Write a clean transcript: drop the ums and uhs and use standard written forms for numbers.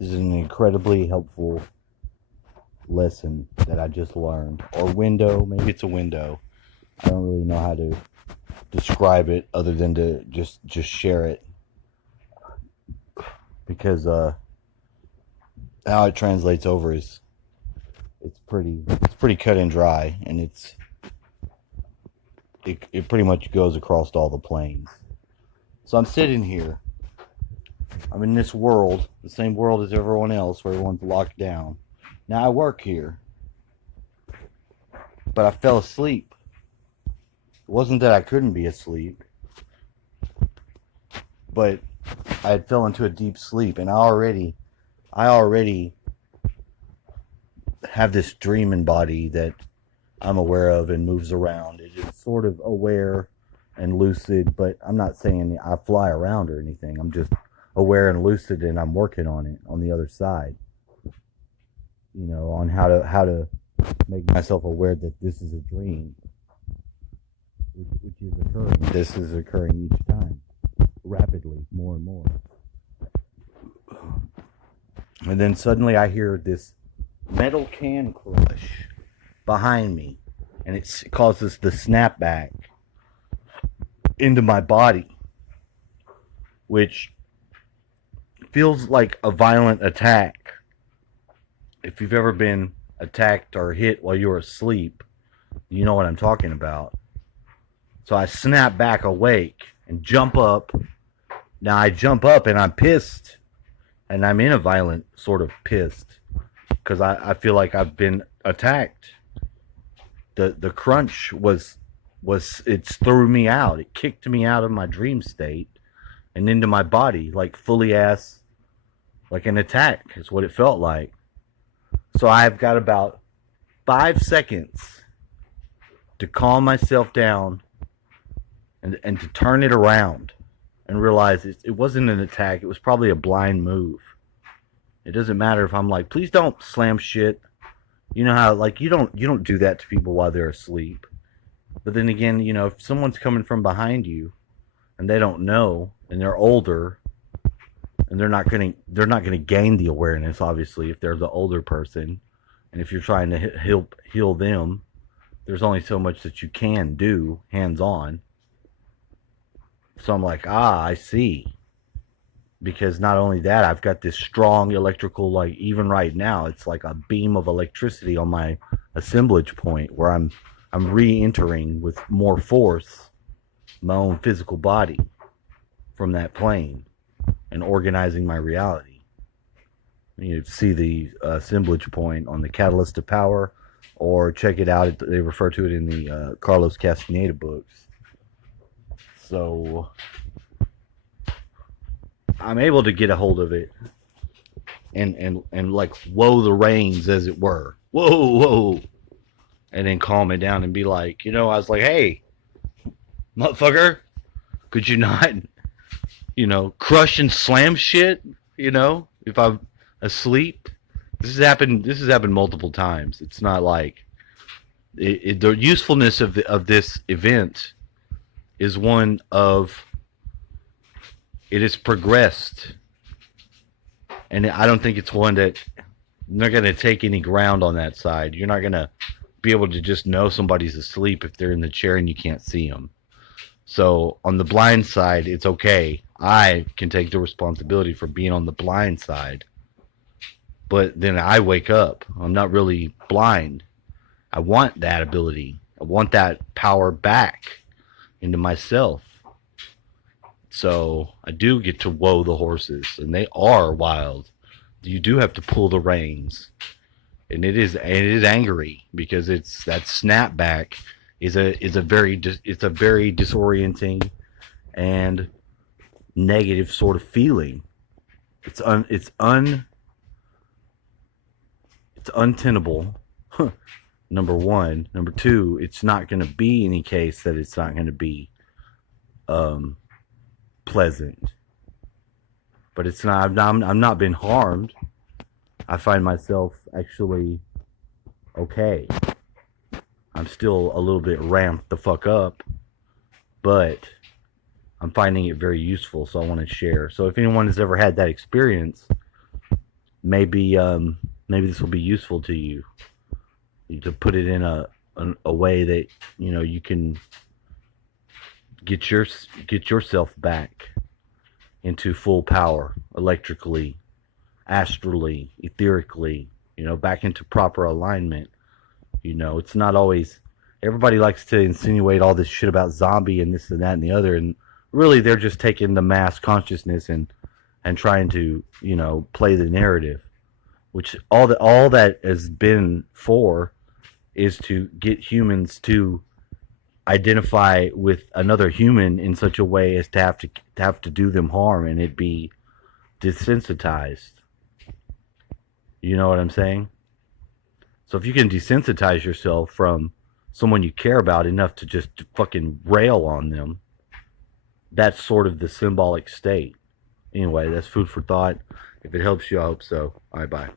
This is an incredibly helpful lesson that I just learned. Or window, maybe it's a window. I don't really know how to describe it other than to just share it. Because how it translates over is it's pretty cut and dry, and it pretty much goes across all the planes. So I'm sitting here. I'm in this world, the same world as everyone else, where everyone's locked down. Now I work here, but I fell asleep. It wasn't that I couldn't be asleep, but I had fell into a deep sleep, and I already have this dreaming body that I'm aware of and moves around. It is sort of aware and lucid, but I'm not saying I fly around or anything. I'm just aware and lucid, and I'm working on it on the other side. You know, on how to make myself aware that this is a dream, which is occurring. This is occurring each time, rapidly, more and more. And then suddenly I hear this metal can crush behind me, and it causes the snapback into my body, which feels like a violent attack. If you've ever been attacked or hit while you were asleep, you know what I'm talking about. So I snap back awake and jump up. Now I jump up and I'm pissed, and I'm in a violent sort of pissed because I feel like I've been attacked. The crunch was it threw me out. It kicked me out of my dream state and into my body, like fully ass, like an attack is what it felt like. So I've got about 5 seconds to calm myself down and to turn it around and realize it wasn't an attack. It was probably a blind move. It doesn't matter if I'm like, please don't slam shit. You know how, like, you don't do that to people while they're asleep. But then again, you know, if someone's coming from behind you and they don't know and they're older and they're not gonna gain the awareness, obviously, if they're the older person, and if you're trying to heal them, there's only so much that you can do hands on. So I'm like, I see. Because not only that, I've got this strong electrical, like, even right now, it's like a beam of electricity on my assemblage point where I'm re-entering with more force my own physical body from that plane and organizing my reality. You see the assemblage point on the Catalyst to Power, or check it out. They refer to it in the Carlos Castaneda books. So I'm able to get a hold of it and like whoa the reins, as it were. Whoa. And then calm it down and be like, you know, I was like, hey, motherfucker, could you not, you know, crush and slam shit, you know, if I'm asleep? This has happened multiple times. It's not like the usefulness of this event is one of, it has progressed, and I don't think it's one that you're not going to take any ground on that side. You're not going to be able to just know somebody's asleep if they're in the chair and you can't see them. So on the blind side, it's okay. I can take the responsibility for being on the blind side. But then I wake up. I'm not really blind. I want that ability. I want that power back into myself. So I do get to whoa the horses, and they are wild. You do have to pull the reins, and it is angry because it's that snapback is a very disorienting and negative sort of feeling. It's untenable. Number one. Number two, it's not going to be any case that it's not going to be pleasant. But it's not. I'm not been harmed. I find myself actually okay. I'm still a little bit ramped the fuck up, but I'm finding it very useful, so I want to share. So if anyone has ever had that experience, maybe maybe this will be useful to you to put it in a way that you can get yourself back into full power electrically, astrally, etherically, back into proper alignment. It's not always, everybody likes to insinuate all this shit about zombie and this and that and the other, and really they're just taking the mass consciousness and trying to, play the narrative, which all that has been for is to get humans to identify with another human in such a way as to do them harm and it be desensitized. You know what I'm saying? So if you can desensitize yourself from someone you care about enough to just fucking rail on them, that's sort of the symbolic state. Anyway, that's food for thought. If it helps you, I hope so. All right, bye.